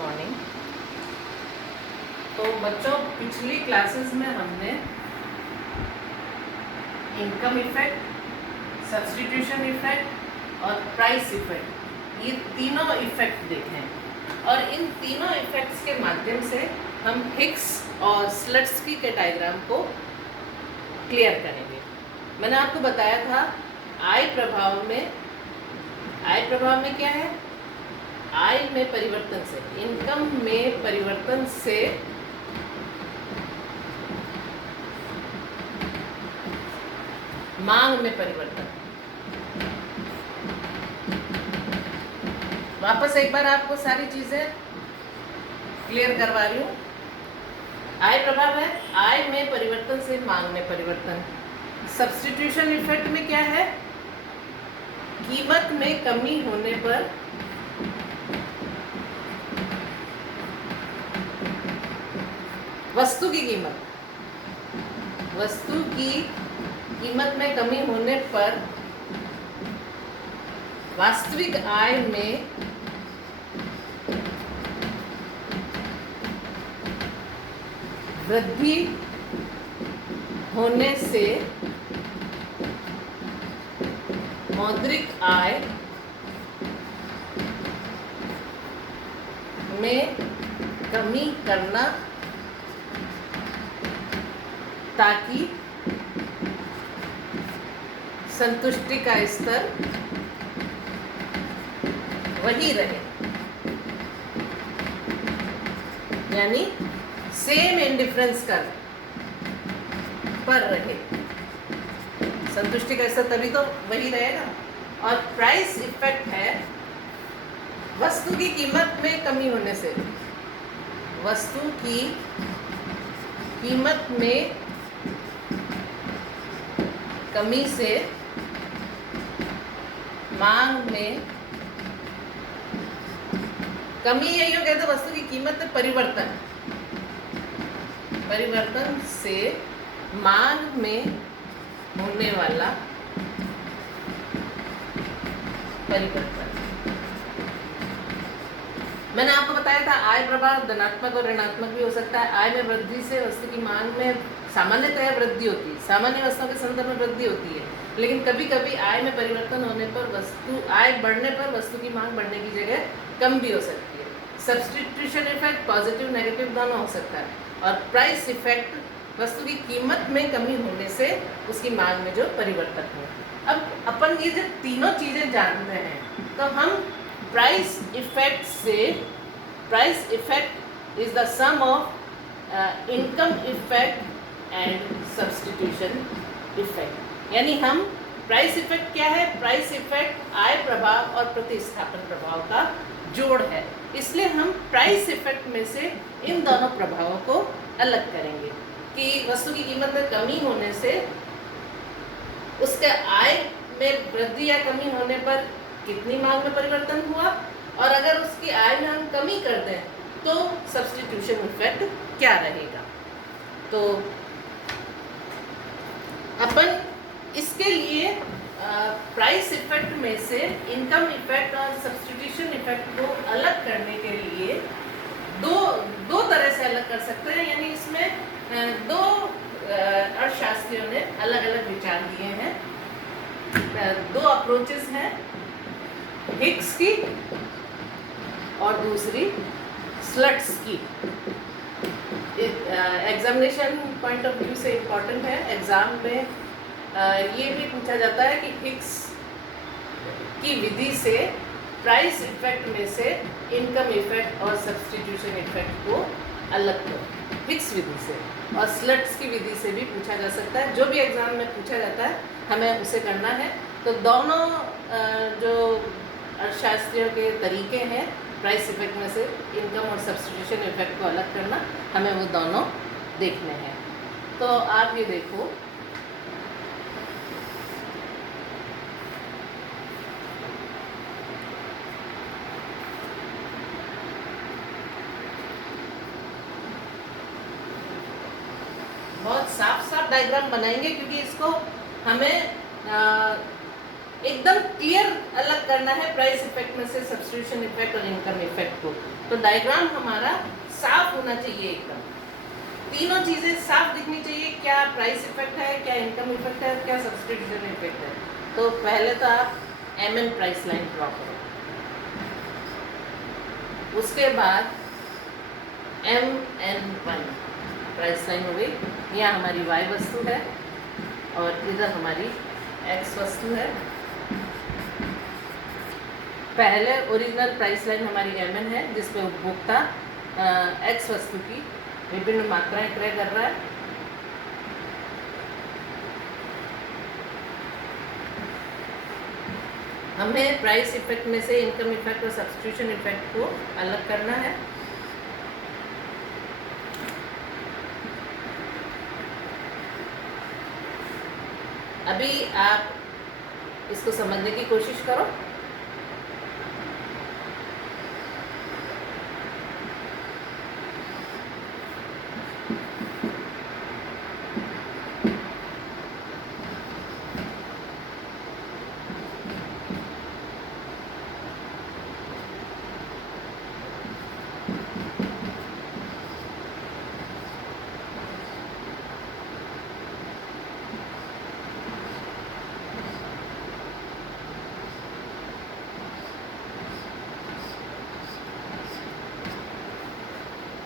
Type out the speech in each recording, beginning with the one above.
Morning. तो बच्चों, पिछली क्लासेस में हमने इनकम इफेक्ट, सब्स्टिट्यूशन इफेक्ट और प्राइस इफेक्ट, ये तीनों इफेक्ट देखे हैं और इन तीनों इफेक्ट्स के माध्यम से हम हिक्स और स्लट्सकी के डायग्राम को क्लियर करेंगे। मैंने आपको बताया था आय प्रभाव में क्या है? आय में परिवर्तन से, इनकम में परिवर्तन से मांग में परिवर्तन। वापस एक बार आपको सारी चीजें क्लियर करवा रही हूँ। आय प्रभाव है, आय में परिवर्तन से मांग में परिवर्तन। सब्स्टिट्यूशन इफेक्ट में क्या है? कीमत में कमी होने पर वस्तु की कीमत में कमी होने पर वास्तविक आय में वृद्धि होने से मौद्रिक आय में कमी करना ताकि संतुष्टि का स्तर वही रहे, यानी सेम इंडिफरेंस पर रहे। संतुष्टि का स्तर तभी तो वही रहेगा। और प्राइस इफेक्ट है वस्तु की कीमत में कमी होने से, वस्तु की कीमत में कमी से मांग में कमी, यही हो कहते वस्तु की कीमत में परिवर्तन से मांग में होने वाला परिवर्तन। मैंने आपको बताया था आय प्रभाव धनात्मक और ऋणात्मक भी हो सकता है। आय में वृद्धि से वस्तु की मांग में सामान्यतः वृद्धि होती है, सामान्य वस्तुओं के संदर्भ में वृद्धि होती है, लेकिन कभी कभी आय में परिवर्तन होने पर आय बढ़ने पर वस्तु की मांग बढ़ने की जगह कम भी हो सकती है। सब्स्टिट्यूशन इफेक्ट पॉजिटिव नेगेटिव दोनों हो सकता है। और प्राइस इफेक्ट वस्तु की कीमत में कमी होने से उसकी मांग में जो परिवर्तन हो। अब अपन ये जब तीनों चीजें जानते हैं तो हम price effect is the sum of income effect and substitution effect, यानी हम प्राइस इफेक्ट क्या है? प्राइस इफेक्ट आय प्रभाव और प्रतिस्थापन प्रभाव का जोड़ है। इसलिए हम प्राइस इफेक्ट में से इन दोनों प्रभावों को अलग करेंगे कि वस्तु की कीमत में कमी होने से उसके आय में वृद्धि या कमी होने पर कितनी मांग में परिवर्तन हुआ, और अगर उसकी आय में हम कमी कर दें तो सब्स्टिट्यूशन इफेक्ट क्या रहेगा। तो अपन इसके लिए प्राइस इफेक्ट में से इनकम इफेक्ट और सब्स्टिट्यूशन इफेक्ट को अलग करने के लिए दो तरह से अलग कर सकते हैं, यानी इसमें दो अर्थशास्त्रियों ने अलग अलग विचार दिए हैं। दो अप्रोचेस हैं, हिक्स की और दूसरी स्लट्स की। एग्जामिनेशन पॉइंट ऑफ व्यू से इम्पॉर्टेंट है। एग्जाम में ये भी पूछा जाता है कि हिक्स की विधि से प्राइस इफेक्ट में से इनकम इफेक्ट और सब्स्टिट्यूशन इफेक्ट को अलग करो, हिक्स विधि से। और स्लट्स की विधि से भी पूछा जा सकता है। जो भी एग्जाम में पूछा जाता है हमें उसे करना है। तो दोनों जो अर्थशास्त्रियों के तरीके हैं प्राइस इफेक्ट में से इनकम और सब्स्टिट्यूशन इफेक्ट को अलग करना, हमें वो दोनों देखने हैं। तो आप ये देखो, बहुत साफ डायग्राम बनाएंगे क्योंकि इसको हमें एकदम क्लियर अलग करना है प्राइस इफेक्ट में से सब्स्टिट्यूशन इफेक्ट और इनकम इफेक्ट को। तो डायग्राम हमारा साफ होना चाहिए एकदम, तीनों चीज़ें साफ दिखनी चाहिए, क्या प्राइस इफेक्ट है, क्या इनकम इफेक्ट है, क्या सब्सटीट्यूशन इफेक्ट है। तो पहले तो आप MN प्राइस लाइन ड्रॉ करो, उसके बाद MN1 प्राइस लाइन हो गई। यहाँ हमारी Y वस्तु है और इधर हमारी X वस्तु है। पहले ओरिजिनल प्राइस लाइन हमारी MN है, जिसपे उपभोक्ता X वस्तु की विभिन्न मात्राएं क्रय कर रहा है। हमें प्राइस इफेक्ट में से इनकम इफेक्ट और सब्स्टिट्यूशन इफेक्ट को अलग करना है। अभी आप इसको समझने की कोशिश करो।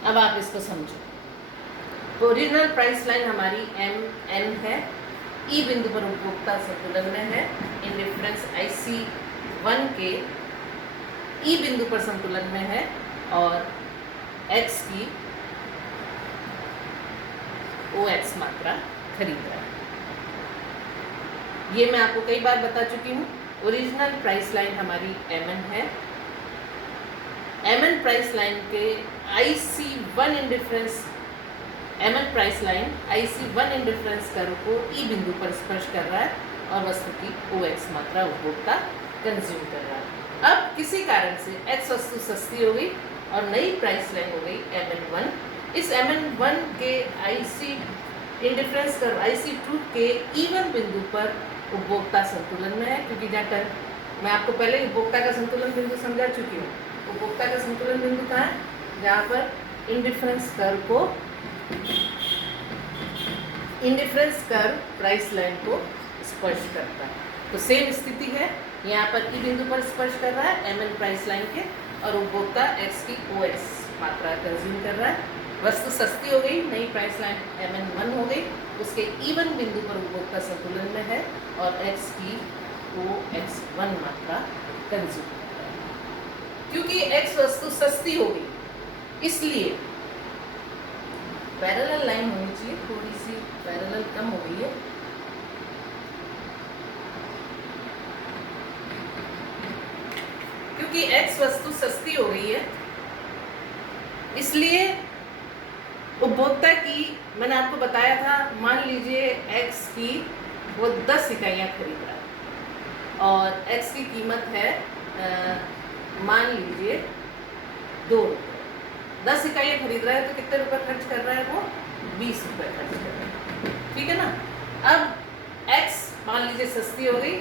अब आप इसको समझो। ओरिजिनल प्राइस लाइन हमारी MN है, ई बिंदु पर उपभोक्ता संतुलन में है, इन डिफरेंस IC1 के ई बिंदु पर संतुलन में है और X की OX मात्रा खरीद रहा है। ये मैं आपको कई बार बता चुकी हूँ। ओरिजिनल प्राइस लाइन हमारी MN है, MN प्राइस लाइन के IC1 indifference, MN price line IC1 indifference curve को ई बिंदु पर स्पर्श कर रहा है और वस्तु की OX मात्रा उपभोक्ता कंज्यूम कर रहा है। अब किसी कारण से X वस्तु सस्ती हो गई और नई प्राइस लाइन हो गई MN1। इस MN1 के IC इंडिफरेंस कर्व IC2 के E1 बिंदु पर उपभोक्ता संतुलन में है, क्योंकि जहाँ मैं आपको पहले उपभोक्ता का संतुलन बिंदु समझा चुकी हूँ। उपभोक्ता का संतुलन बिंदु कहाँ है? जहाँ पर इंडिफरेंस कर्व को, इंडिफरेंस कर्व प्राइस लाइन को स्पर्श करता है। तो सेम स्थिति है, यहाँ पर ई बिंदु पर स्पर्श कर रहा है MN प्राइस लाइन के और उपभोक्ता X की OX मात्रा कंज्यूम कर रहा है। वस्तु सस्ती हो गई, नई प्राइस लाइन MN1 हो गई, उसके E1 बिंदु पर उपभोक्ता संतुलन में है और X की OX1 मात्रा कंज्यूम कर रहा है। क्योंकि X वस्तु सस्ती हो गई इसलिए पैरेलल लाइन होनी चाहिए, थोड़ी सी पैरेलल कम हो गई है। क्योंकि X वस्तु सस्ती हो गई है इसलिए उपभोक्ता की, मैंने आपको बताया था, मान लीजिए X की वो 10 इकाइयाँ खरीद रहा है और X की कीमत है मान लीजिए 2 रुपये। 10 इकाइयाँ खरीद रहा है तो कितने रुपए खर्च कर रहा है वो? 20 रुपये खर्च कर रहा है, ठीक है ना। अब X मान लीजिए सस्ती हो गई,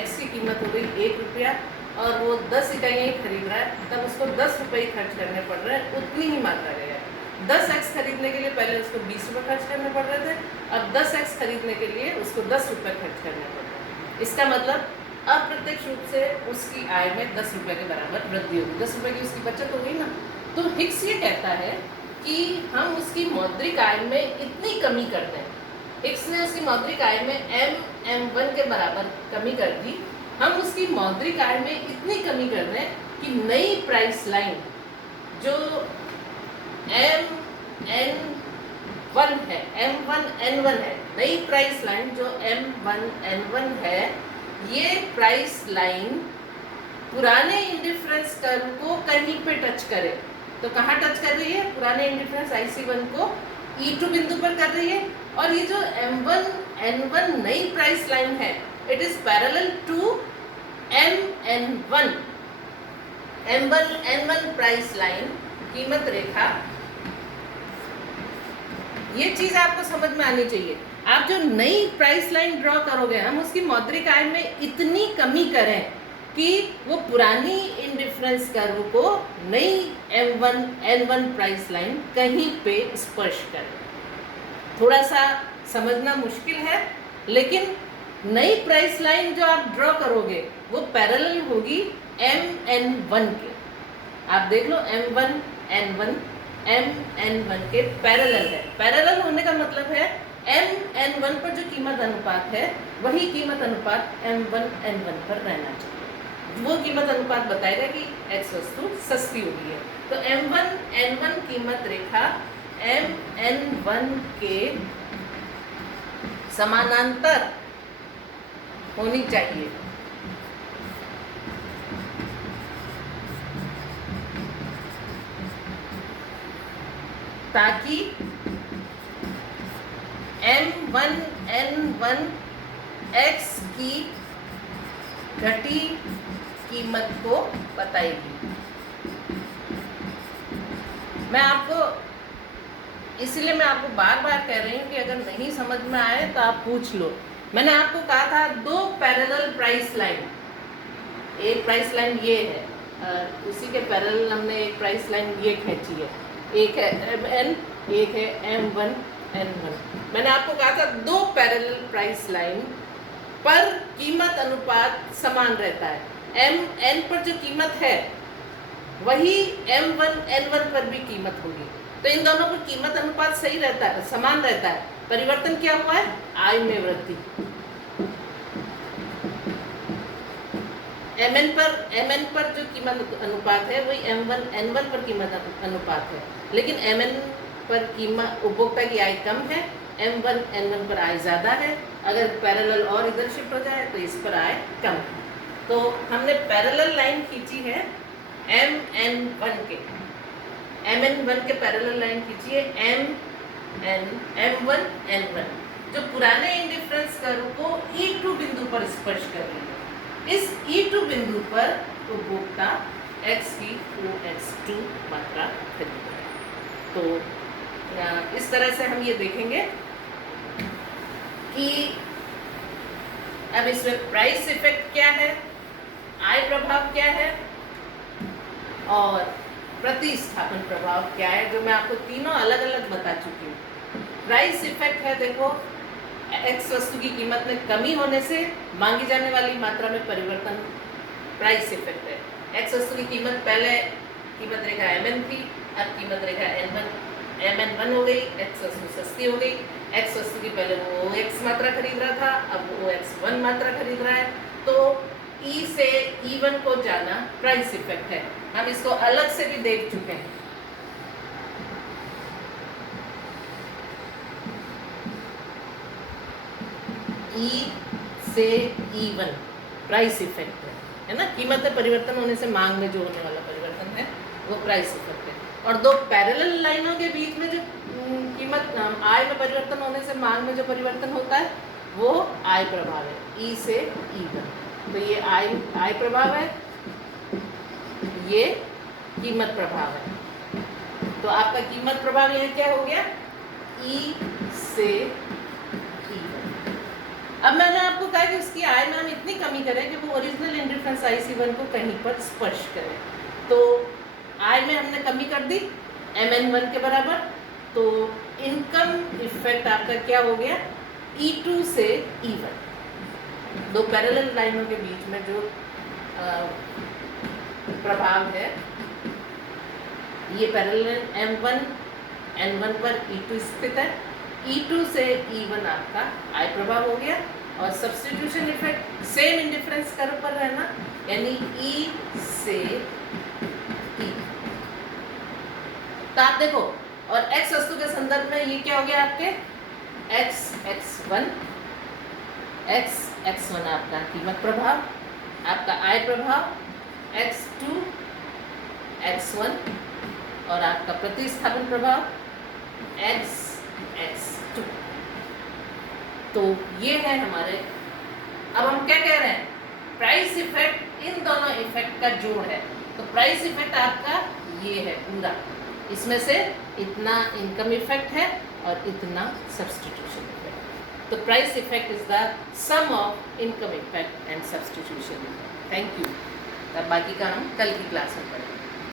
X की कीमत हो गई 1 रुपया और वो 10 इकाइयाँ ही खरीद रहा है, तब उसको 10 रुपये ही खर्च करने पड़ रहे हैं, उतनी ही मात्रा गया है। 10X खरीदने के लिए पहले उसको 20 रुपये खर्च करने पड़ रहे थे, अब 10X खरीदने के लिए उसको 10 रुपये खर्च करने पड़ रहे हैं। इसका मतलब अप्रत्यक्ष रूप से उसकी आय में 10 रुपये के बराबर वृद्धि होगी, 10 रुपये की उसकी बचत हो गई ना। तो हिक्स ये कहता है कि हम उसकी मौद्रिक आय में इतनी कमी कर दें। हिक्स ने उसकी मौद्रिक आय में MM1 के बराबर कमी कर दी, हम उसकी मौद्रिक आय में इतनी कमी कर दें कि नई प्राइस लाइन जो MN1 है, M1N1 है, नई प्राइस लाइन जो M1N1 है, ये प्राइस लाइन पुराने इंडिफरेंस कर्व को कहीं पे टच करे। तो कहाँ टच कर रही है? पुराने इंडिफरेंस IC1 को E2 बिंदु पर कर रही है और ये जो M1N1 नई प्राइस लाइन है, it is parallel to MN1। M1N1 price line, कीमत रेखा, ये चीज आपको समझ में आनी चाहिए। आप जो नई प्राइस लाइन ड्रॉ करोगे, हम उसकी मौद्रिक आय में इतनी कमी करें कि वो पुरानी इंडिफरेंस कर्व को नई M1 N1 प्राइस लाइन कहीं पे स्पर्श करे। थोड़ा सा समझना मुश्किल है, लेकिन नई प्राइस लाइन जो आप ड्रॉ करोगे वो पैरेलल होगी MN1 के। आप देख लो M1 N1 MN1 के पैरेलल है। पैरेलल होने का मतलब है MN1 पर जो कीमत अनुपात है वही कीमत अनुपात M1 N1 पर रहना चाहिए। वो कीमत अनुपात बताएगा कि X वस्तु सस्ती होगी है। तो M1 N1 कीमत रेखा MN1 के समानांतर होनी चाहिए। ताकि M1 N1 X की घटी कीमत को बताएगी। मैं आपको इसलिए मैं आपको बार बार कह रही हूँ कि अगर नहीं समझ में आए तो आप पूछ लो। मैंने आपको कहा था दो पैरेलल प्राइस लाइन, एक प्राइस लाइन ये है, उसी के पैरेलल हमने एक प्राइस लाइन ये खींची है, एक है MN, एक है M1 N1। मैंने आपको कहा था दो पैरेलल प्राइस लाइन पर कीमत अनुपात समान रहता है। MN पर जो कीमत है वही M1 N1 पर भी कीमत होगी। तो इन दोनों पर कीमत अनुपात सही रहता है, समान रहता है। परिवर्तन क्या हुआ है? आय में वृद्धि। MN पर जो कीमत अनुपात है वही M1 N1 पर कीमत अनुपात है, लेकिन MN पर कीमत उपभोक्ता की आय कम है, M1 N1 पर आय ज़्यादा है। अगर पैरेलल और इधर शिफ्ट हो जाए तो इस पर आय कम है। तो हमने पैरेलल लाइन खींची है MN1 के, MN1 के पैरेलल लाइन खींची है M1 N1, जो पुराने इंडिफरेंस कर्व को E2 बिंदु पर स्पर्श कर रही है। इस E2 बिंदु पर उपभोक्ता X की OX2 मात्रा खरीद रहा है। तो इस तरह से हम ये देखेंगे कि अब इसमें प्राइस इफेक्ट क्या है, आय प्रभाव क्या है और प्रतिस्थापन प्रभाव क्या है, जो मैं आपको तीनों अलग अलग बता चुकी हूँ। प्राइस इफेक्ट है, देखो X वस्तु की कीमत में कमी होने से मांगी जाने वाली मात्रा में परिवर्तन प्राइस इफेक्ट है। X वस्तु की कीमत पहले कीमत रेखा MN थी, अब कीमत रेखा MN1 हो गई। X वस्तु सस्ती हो गई। X वस्तु की पहले वो OX मात्रा खरीद रहा था, अब वो OX1 मात्रा खरीद रहा है। तो E से E1 को जाना प्राइस इफेक्ट है। हम इसको अलग से भी देख चुके हैं। E से E1 प्राइस इफेक्ट है ना। कीमत में परिवर्तन होने से मांग में जो होने वाला परिवर्तन है वो प्राइस इफेक्ट है। और दो पैरेलल लाइनों के बीच में जो कीमत आय में परिवर्तन होने से मांग में जो परिवर्तन होता है वो आय प्रभाव है, E से E1। तो ये आय प्रभाव है, ये कीमत प्रभाव है। तो आपका कीमत प्रभाव यहाँ क्या हो गया? E से E1। अब मैंने आपको कहा कि उसकी आय में हम इतनी कमी करें कि वो ओरिजिनल इंडिफरेंस IC1 को कहीं पर स्पर्श करें। तो आय में हमने कमी कर दी MN1 के बराबर। तो इनकम इफेक्ट आपका क्या हो गया? E2 से E1। दो पैरेलल लाइनों के बीच में जो प्रभाव है, ये पैरेलल M1 N1 पर E2 स्थित है। E2 से E1 आपका आय प्रभाव हो गया। और substitution effect same indifference curve पर रहना, यानी E से E। तो आप देखो, और X वस्तु के संदर्भ में ये क्या हो गया आपके? X1 आपका कीमत प्रभाव, आपका आय प्रभाव, X2 X1 और आपका प्रतिस्थापन प्रभाव X2। तो ये है हमारे। अब हम क्या कह रहे हैं? प्राइस इफेक्ट इन दोनों इफेक्ट का जोड़ है। तो प्राइस इफेक्ट आपका ये है पूरा, इसमें से इतना इनकम इफेक्ट है और इतना सब्स्टिट्यूशन इफेक्ट। तो price effect is the sum of income effect and substitution effect. Thank you. तब बाकी का हम कल की क्लास में पढ़ेंगे।